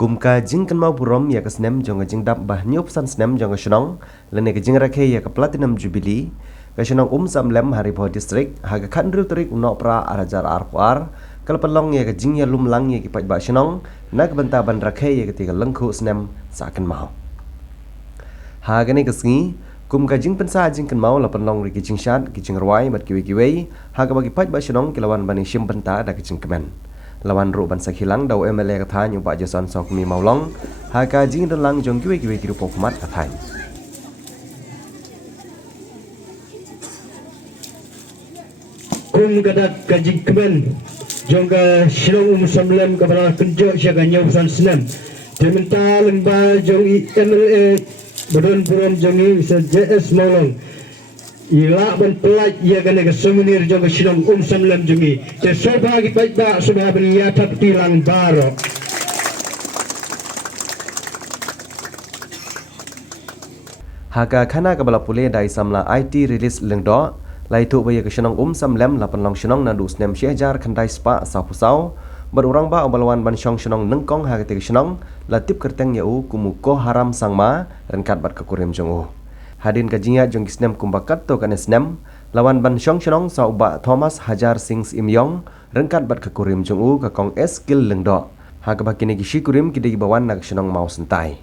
Kumka jingkan mau burom ya ke Snem Jong Jingdap bah nyupsan Snem Jong Shnong lene ke jing Rakhe ya ke platinum jubilee ke Shnong Umsamlem hari po district haga khandru terik no pra arajar arpuar kal pelong ya ke jing ya lumlang ya ke ba Shnong nak benta ban Rakhe ya ke tiga lengku Snem saken mau haga ne ke sngi kumka jing pensa jingkan mau la pelong ri ke jing shat ke jing rwai mat kiwe haga bagi ba Shnong kilawan bani Shim benta da ke jing kemen lawan ru ban sakhilang dau MLA ka tha nyu ba jason sok mi maulong ha ka jing dan lang jong kiwe kiru pokmat athai kum gadat ka jing kemen jong ka Shnong Umsamlem ka bara kunjo sya ka nyu san Snem dementa lemba jong MLA bodon burom jong i sa JS maulong ila ban pelaj ia gane ke semenir jong Shnong Umsamlem jungi te soba gi baik sudah beriya tap tilang baro haga khana ka bala pule dai samla IT release lengdo lai tu ba ke Shnong Umsamlem la panlong Shnong na du Snem shejar khandai spa sa pusau berurang ba obalwan ban Shnong nengkong ha ke Shnong la tip Kyrteng ya u kumu ko haram sangma renkat bat ka kurim jong u hadin kajinya jong Snem kumbakat to kan Snem lawan ban Shnong sa uba Thomas Hajar Sings Imyong rengkat bat ke kurim jong u ka kong skill lengdo ha ka bakini ki shikurim ki dei bawan nak Shnong mau sentai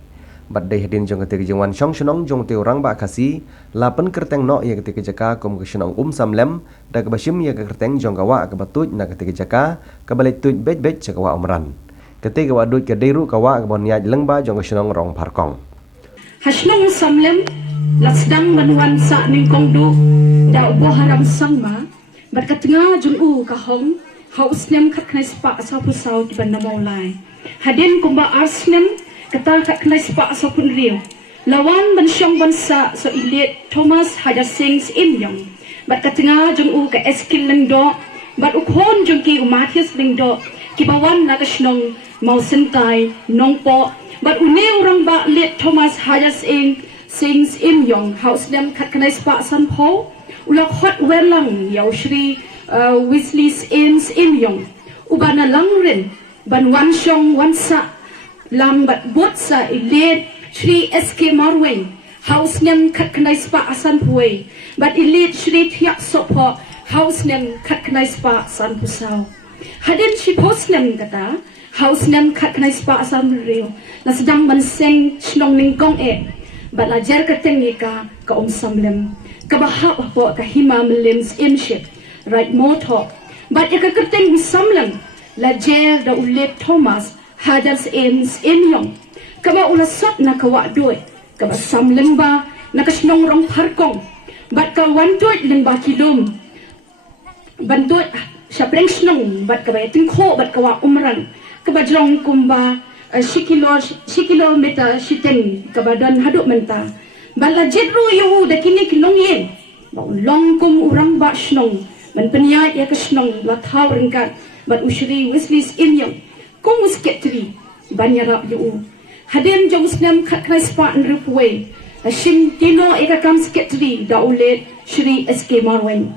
bat dei hadin jong ke jingwan Shnong jong te orang ba kasi lapen Kyrteng no ya ke jaka kum ke Shnong Umsamlem da ke bashim ya ke Kyrteng jong kawa ke batut na ke jaka ka balik tut bet jakawa omran ketika wadut ke deiru kawa ke bon ya lengba jong Shnong rong parkong Shnong Umsamlem la sedang menuan sa ningkong du da ubo haram sangma bat katengah jung u ka hong hau Snem khat khnai spa sa pusau di ban namau lai hadin kumba Snem kata khat khnai spa sa pun riu lawan ban Shong ban sa so ilet Thomas Hajar Sings Imyong bat katengah jung u ka eskil lengdo bat ukhon jung ki umathias lengdo ki bawan na ka Shnong mau sentai nongpo bat une orang ba let Thomas Hajar Sings Imyong house Snem khat kanai spa san pho ulak hot welang yaw Shri Wesley Ins Imyong ubana langrin ban wan Shong wan sa lam bat bot sa ilet Shri SK Marwing house Snem khat kanai spa san phuai bat ilet Shri Thiak Sopho house Snem khat kanai spa san pusau hadin shi post Snem kata house Snem khat kanai spa san rio la sedang ban seng Shnong ningkong bat lajar Kyrteng ka Umsamlem ka bahap po ka Himamlems inship right moto bat ka Kyrteng Umsamlem lajar da ulet Thomas Hajar Sings Imyong ka ba ulasot na kawa doy ka ba samlem ba na ka Shnong rong parkong bat ka wantut leng ba kilom bantut sa preng Shnong bat ka ba tingko bat ka wa umran ka ba jong kumba kilometer shiteng kabadan haduk menta bala jedru yu da kini kilong yen ba long kum urang ba Shnong man penya ya ka Shnong la thaw ringkat bat Shri Wesley Imyong kum usketri banyarap yu hadem jong Snem khat krai spa nrupwe Shim tino eka kam sketri da ulet Shri SK Marwen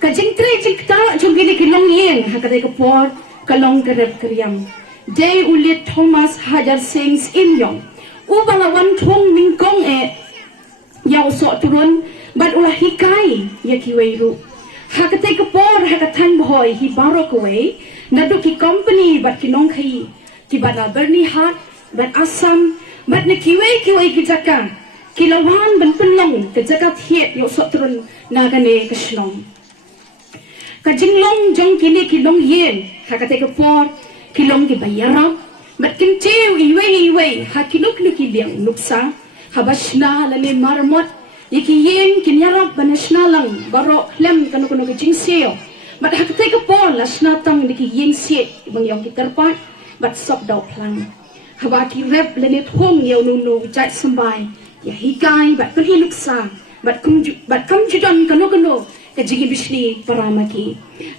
ka jingtre jingta jong kini kilong yen hakate ka por kalong karep karyam Day ulit Thomas Hajar Sings Imyong ubalawan thong ningkong yaw so turun bat ulah hikai ya kiweiru hakate kapor hakatan boy hi barok away nadu ki company bat kinong khai ki bana berni hat bat asam bat ne kiwei ki jaka kilawan ban penlong ke jaka thiet yaw so turun nagane ka Shnong ka jinglong jong kini kilong yen hakate kapor kilong ki bayara bat kintew iwe ha kilok ki biang nuksa habashna lale marmot yiki yen kinyarap banashna lang baro lem kanu ki jingseo bat hakte ka pol lasna tang ki yen se bang yong ki terpat bat sok daw plang haba ki rep lene thong yau nunu jai sambai ya hikai bat kun hinuksa bat kam judan kanu ka jigi bishni paramaki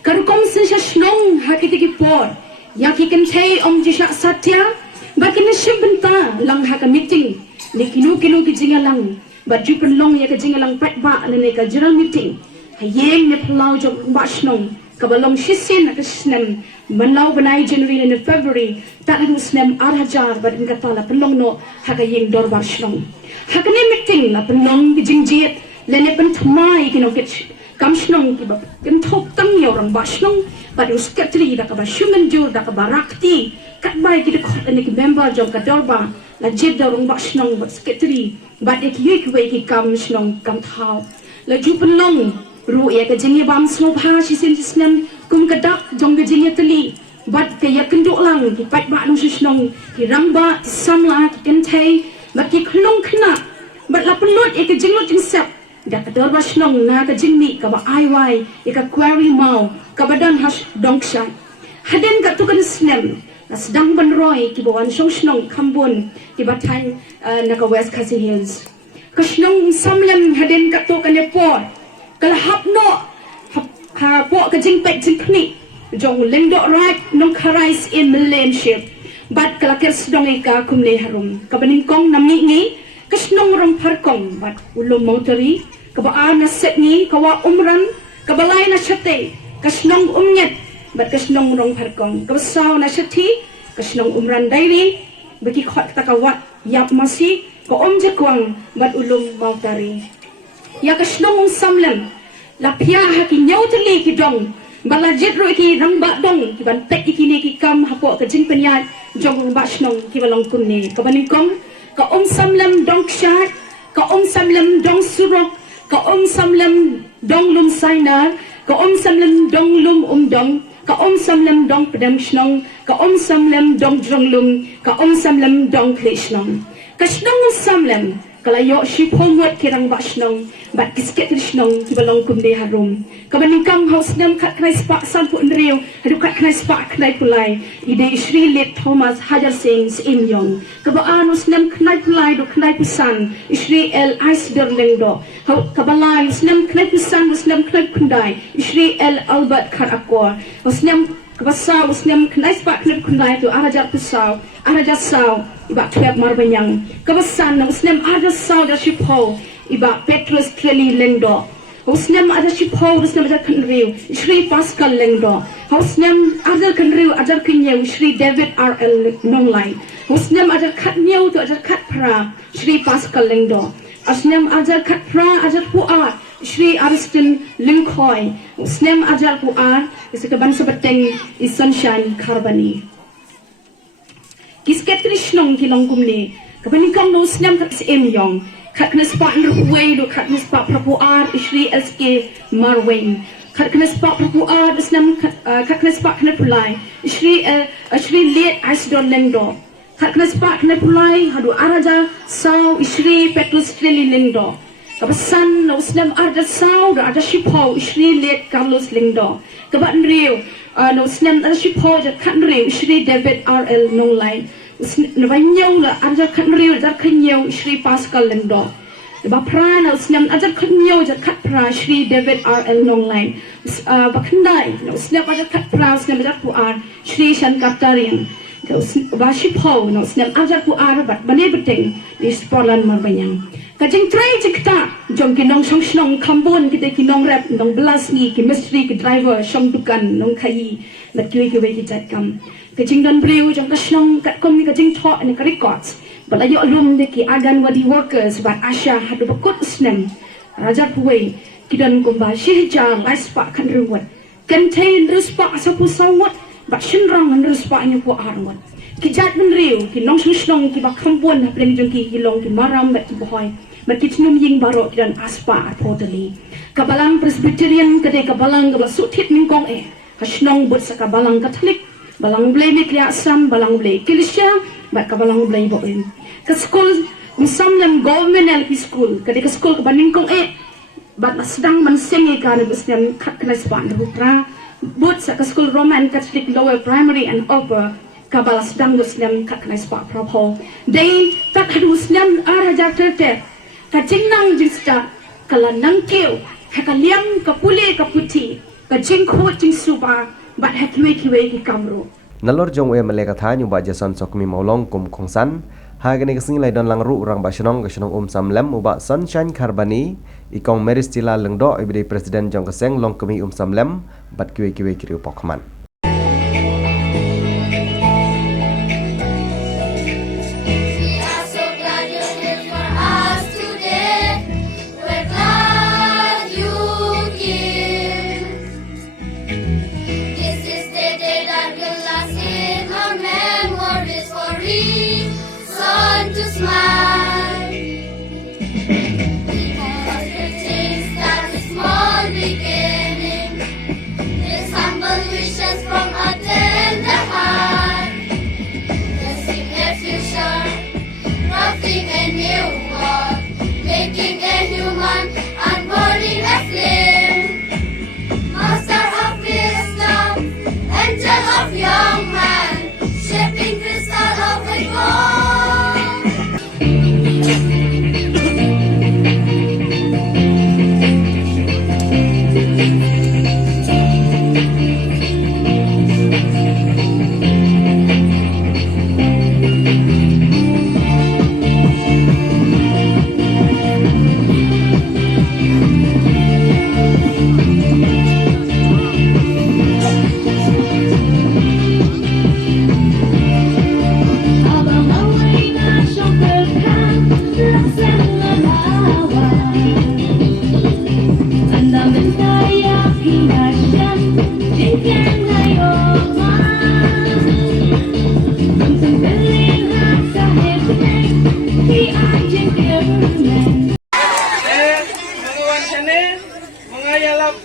karukom sin Shnong hakite ki por yang kikan say jisha satya bakin Shim benta lang ha ka meeting ni kinu ki jingalang bat jupen long ya ka jingalang pat ba ne ka jiral meeting hayeng ne plau jong ba Shnong kabalong shisin ke Snem menau benai January dan February tak ada Snem arhajar badan kata la pelong no haka yeng dor bar Shnong haka ni meeting la pelong ke Jingdap lene pen thamai ke no ke kam Shnong ke ba ken thop tang yo rang ba Shnong ba us ketri da ka ba shuman jur da ka ba Rakhe kat bai ke khot ani ke member jong ka dor ba la jid da rang ba Shnong ba ketri ba ek yek we ke kam Shnong kam thau la ju pelong ru ya ke jingi bam snow ha si sin Snem kum kadak jong ke jingi teli bat ke ya kenduk lang ki pat ba nu Shnong ki ramba ki samla ki kentai ba ki khlong khna bat la pelot e ke jinglot jing sap da ka dor ba Shnong na ka jingmi ka ba ai wai e ka query mau ka badan hash dongsha haden ka tu kan Snem na sedang ban roi ki bawan Shnong khambun ki batai na ka West Khasi Hills ka Shnong Umsamlem haden ka tu kan e por kalau hap no ha po ka jing pek jing kni jong leng do right nong kharais in millenship bat kala ker Shnong ka kumne harum ka baning kong nami ngi ka Shnong rong phar kong bat ulum motori ka ba na set ni ka wa umran ka balai na chate ka Shnong umnyet bat ka Shnong rong phar kong ka saw na chati ka Shnong umran dairi bagi khot ta ka wat yap masi ka je kwang bat ulum motori ya ka Shnong Umsamlem la pia ha ki nyau teli ki dong bala jet ro ki rang ba dong ki ban pek ki ni ki kam ha po ka jing penyat jong ba Shnong ki balong kun ni ka baning kom ka Umsamlem dong shat ka Umsamlem dong surok ka Umsamlem dong lum sainar ka Umsamlem dong lum dong ka Umsamlem dong pedam Shnong ka Umsamlem dong jonglum ka Umsamlem dong kle Shnong ka Shnong Umsamlem kalau yo shi pomwat kirang ba Shnong bat kisket Shnong ki balong kum de harum ka baning kam haus Snem khat knai spa san pu nriu hadu khat knai spa knai pulai ide Shri Lit Thomas Hajar Singh in Jong ka ba anu Snem knai pulai do knai pusan Shri L Ice Derling do ka balai Snem knai pusan Snem knai kundai Shri L Albert khat akor Snem Kabasa Snem knai spa knai kundai tu arajar pusau arajar sau iba tuap marbanyang kabasan Snem arajar sau da shipho iba Petrus Treli Lengdo Snem arajar shipho Snem arajar kanriu Shri Pascal Lengdo Snem arajar kanriu arajar kinyau Shri David R.L. Nonglai Snem arajar kat nyau tu arajar kat pra Shri Pascal Lengdo Snem arajar kat pra arajar puat Shri Ariston Linkoy Snem arajar puat isikaban sebeteng i Sunshine Carbani kisket Shnong ki long kumni kapaning kam no Snem kat em yong kat kena spa nruwe do kat kena spa prapu ar Shri SK Marwing kat kena spa prapu ar Snem kat kena spa kena pulai Shri Late Asdon Lengdo kat kena spa kena pulai hadu araja sau Shri Petrus Treli Lengdo kapasan no Snem araja sau do araja shipho Shri Late Carlos Lengdo kabat nriu no Snem araja shipho jat kat nriu Shri David R.L. Nonglai Navanyong la ajar kat nriu ajar kanyau Shri Pascal Lengdo ba prana Snem ajar kanyau ajar kat pra Shri David R.L. Nonglai ba khandai no Snem ajar kat pra Snem ajar puar Shri Shankatarian ba shipho no Snem ajar puar bat bane beteng di sporlan marbanyang kajing try cikta jong kinong Shnong khambon kita kinong rap nong belas ni ki mystery ki driver shong dukan nong khai lat kiwe ki jat kam kajing dan breu jong ka Shnong kat kom ni kajing tho ni ka records balayo alum de ki agan wadi workers bat asha hadu bakut Snem rajar puwe kidan kumba shihjar laispa kan ruwat contain ruspa asapu sawat bat shinrang an ruspa nya pu arwat kijat men riu ki nong Shnong ki ba khambon ha pleng jong ki long ki maram bat ki boy Berkitnum ying barok dan aspa totally. Kabalang Presbyterian kadai kabalang gabla sutit ningkong Shnong buat sakabalang Katolik, balang blay mikliya asam, balang blay kilisya, bat kabalang blay boin. Ka school Umsamlem government LP school, kadai ka school kabaningkong bat sedang mensengi ka Snem kat kelas pan putra, buat ka school Roman Catholic lower primary and upper. Kabala sedang Snem kat kelas pan propol. Day tak hadu Snem arajar terter. Kajing nang jinsta kala nang keu hakaliam kapule kaputi kajing kho jing suba bat hakwe kiwe ki kamro nalor jong we maleka tha nyu ba jason sokmi maulong kum khongsan ha gane kasing lai don lang ru rang ba Shnong ga Shnong Umsamlem uba Sunshine Carbani ikong meris tila lengdo ibri president jong kaseng long kami Umsamlem bat kiwe kiriu pokman. Making a human and burning a flame. Master of wisdom, angel of young man, shaping crystal of the gold.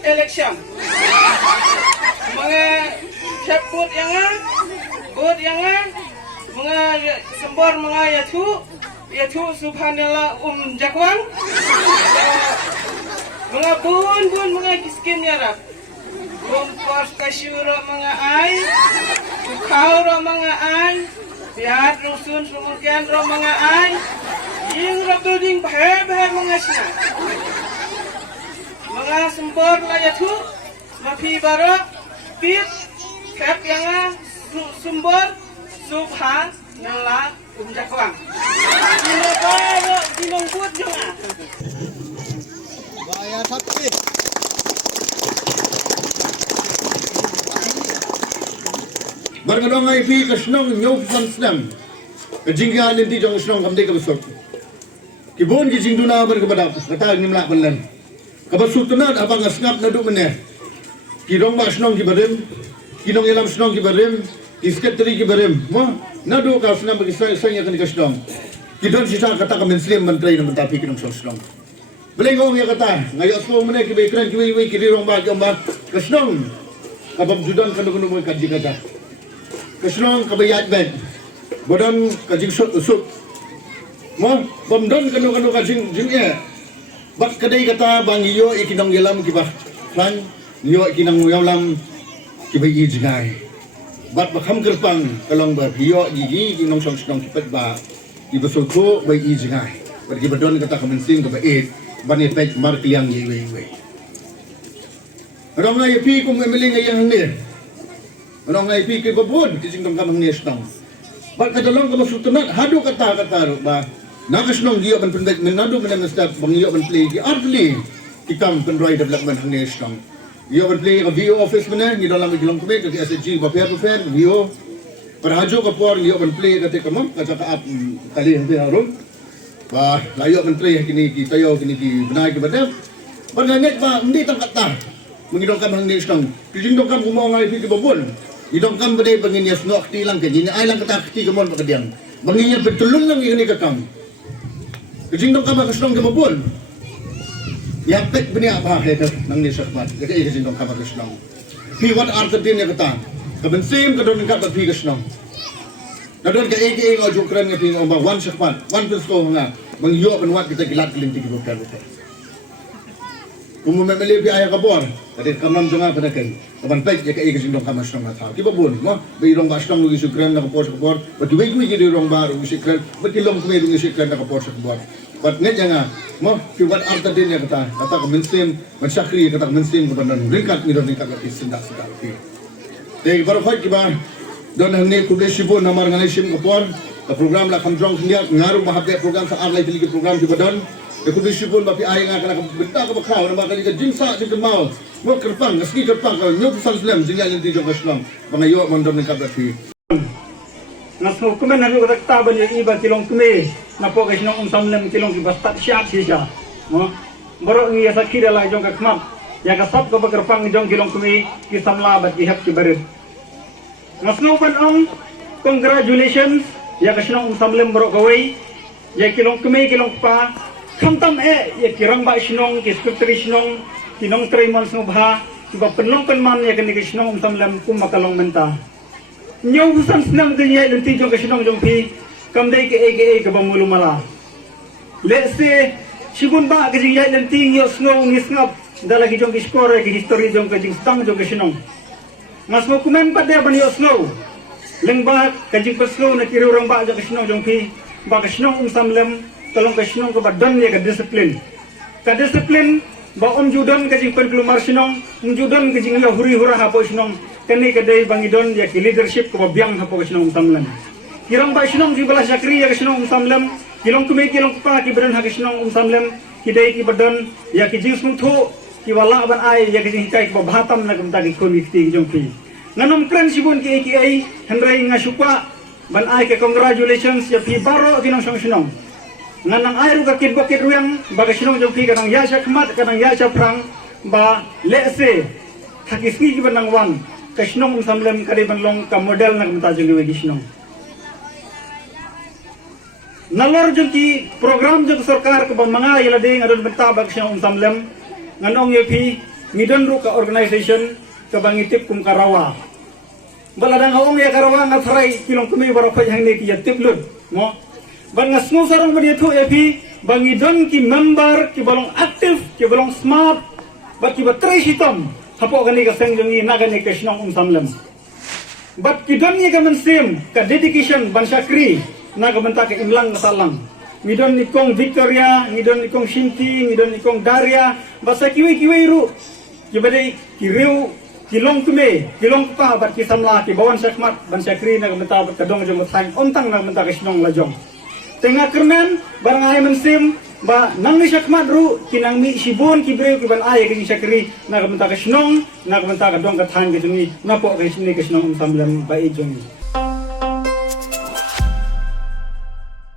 Election mga chatbot yang mga sembor mga yatu subhanallah jakwang mga bun mga kiskin yarap kos kasyuro mga ay kauro mga ay bihat rusun sumurkian ro mga ay yung rabduding bahe mga sina mga sembor layatu mafi barok pit kap yang sembor subhan nala jakwang dino baro dino buat jonga Baya sakti. Bargadong ay pi ka Shnong nyop san Snem. Jingga linti jong Shnong kamde ka besok. Kibon ki jingduna ber kepada kata nimla penlen. Kabasut tenat abang ngasngap naduk meneh. Kidong ba Shnong ki barim. Kidong elam Shnong ki barim. Kisketri ki barim. Mo naduk ka Snem bagi saya kan ka Shnong. Kidon sisa kata ka Muslim menteri na mentapi kidong Shnong. Belengong ya kata ngayo semua meneh ki bekran ki wi ki dirong ba jomba ka Shnong. Kabab judan kan kuno mo kaji kata. Ka Shnong ka bayat ben. Bodon ka jing usuk. Mo bomdon kanu ka jing e. Bak kadai kata bang iyo ikinong yelam ki ba. Plan iyo ikinong yelam ki bayi jingai. Bat bakham kerpang kalong ba iyo gigi kinong Shnong ki pet ba. Ki besulku bayi jingai. Bagi bodon kata ka mensing ka bait. Bani pek mar kliang ye we. Orang ngai pi kum emeling ngai hang ni. Orang ngai pi ke babon ki jingdong kam hang ni Shnong. Bak ka dalong ka masutunat hadu kata ro ba. Na ka Shnong dia ban pendek menadu men step bang yo ban play ki artli ki kam pen roy development hang ni Shnong. Yo ban play ka VO office men ni dalam ki long kome ki SG ba per VO. Para hajo ka por yo ban play ka te kam ka ka ap kali hang harum. Bah, layo menteri kini kita yo kini ki benai ke badam. Banganet ba hindi tangkat ta. Mengidong kam hang ni Shnong. Kijingdong kam kumo ngai pi ke babon. Idong kam bade bangin ya snok ti lang ke ni ai lang kata ti kemon pa kadiang. Bangin ya betulun lang ini kakam. Kijingdong kam ka Shnong ke babon. Ya pek bani apa he ka nang ni sakmat. Ke kijingdong kam ka Shnong. Pi wat art din ya kata. Ka bensim ka don kat pi ke Shnong. Nadon ka eke ngo jukran nga ping omba one sakpan one pisko nga mangyo penwat kita gilat kelinti ki bukal bukal. Kumu memeli pi aya kabor kade kamam jonga padakan kaban pek ka eke sindong kama Shnong atau ki babon mo be irong ba Shnong lugi sukran na kapor kapor batu be kui ki irong ba lugi sukran betilong kume lugi sukran na kapor kapor bat net janga mo pi wat arta din ya kata ka muslim mansakri kata muslim kebanan ringkat midon ringkat ka sindak pi. Dei baru fight ki ba don hangni kudesibo namar nganai Shim kapor ka program la kamjong sindia ngaru mahabde program sa arlai tili program ki badon kondisi pun bapi air nga kana benta ka bakhaw na makali ka jinsa di kemau mo kerpang ski kerpang ka nyop Umsamlem jingyan nanti Jong ka Shnong bangayo mondom ng kabati Nasmo kumen na ro takta ban yung iba kilong kume na po kay Shnong Umsamlem kilong kibastat siya siya mo baro ngi sa kira la Jong ka kmap ya ka sap ko bakarpang Jong kilong kume ki samla bat ki hap ki barid Nasmo pan ong congratulations ya ka Shnong Umsamlem baro kawai ya kilong kume kilong pa Kamtam ya kirang ba Shnong ki secretary Shnong kinong 3 months ngubha kiba penlong penman ya kani Shnong Umsamlem kum makalong menta nyaw busan Snem dunya lenti Jong ka Shnong Jong pi kamdai ke aka ka bamulu mala let's say sigun ba ka jing ya lenti nyo Snow ngisngap dalagi Jong ki score ki history Jong ka Jingdap Jong ka Shnong mas mo kumen pa de ban yo Snow lengba ka jing pa Snow na kiri urang ba Jong ka Shnong Jong pi ba ka Shnong Umsamlem tolong ka Shnong ko badan ya ka disiplin ba judon ka jing penkelumar Shnong judon ka jing huri hura hapo Shnong kani ka dai bangidon ya ki leadership ko biang hapo ka Shnong Umsamlem kirang ba Shnong ki bala sakri ya ka Shnong Umsamlem kilong kume kilong pa ki badan ha ka Shnong Umsamlem ki dai ki badan ya ki jing smutho ki wala ban ai ya ki jing kai ko bhatam na kumta ki komiti Jong pi nganom kren sibun ki ai handrai nga supa ban ai ka congratulations ya pi baro kinong Shnong nganang air ka kit ruyang baga Shnong Jong pi kanang yasha khmat kanang yasha prang ba lese thakisni ki banang wan ka Shnong Umsamlem kare banlong ka model na kumta Jong gi Shnong nalor Jong ki program Jong sarkar ka mga ilading adon benta bag Shnong Umsamlem nganong yepi midon ru ka organization ka bangitip kum karawa baladang haong ya karawa nga tharai kilong kumi baro phai hang ne ki yatip lud mo ban ngasno sarang bani thu epi bangidon ki member ki balong aktif ki balong smart bat ki batrai sitom hapo gani ka seng jongi na gani ka Shnong Umsamlem bat ki don ni ka mensim ka dedication ban sakri na ka benta ka imlang salang midon ni kong Victoria midon ni kong Shinti midon ni kong Daria basa kiwi ru ki badai ki riu kilong kume kilong pa bat ki samla ki bawan sakmat ban sakri na ka benta ka dong jong thang ontang na benta ka Shnong la jong tengah kermen barang ay mensim ba nang ni sakmat ru kinang mi sibun ki breu ki ban ay ki sakri na ka benta ka Shnong na ka benta ka dong ka thang ki jungi na po ka sini ka Shnong Umsamlem ba i jungi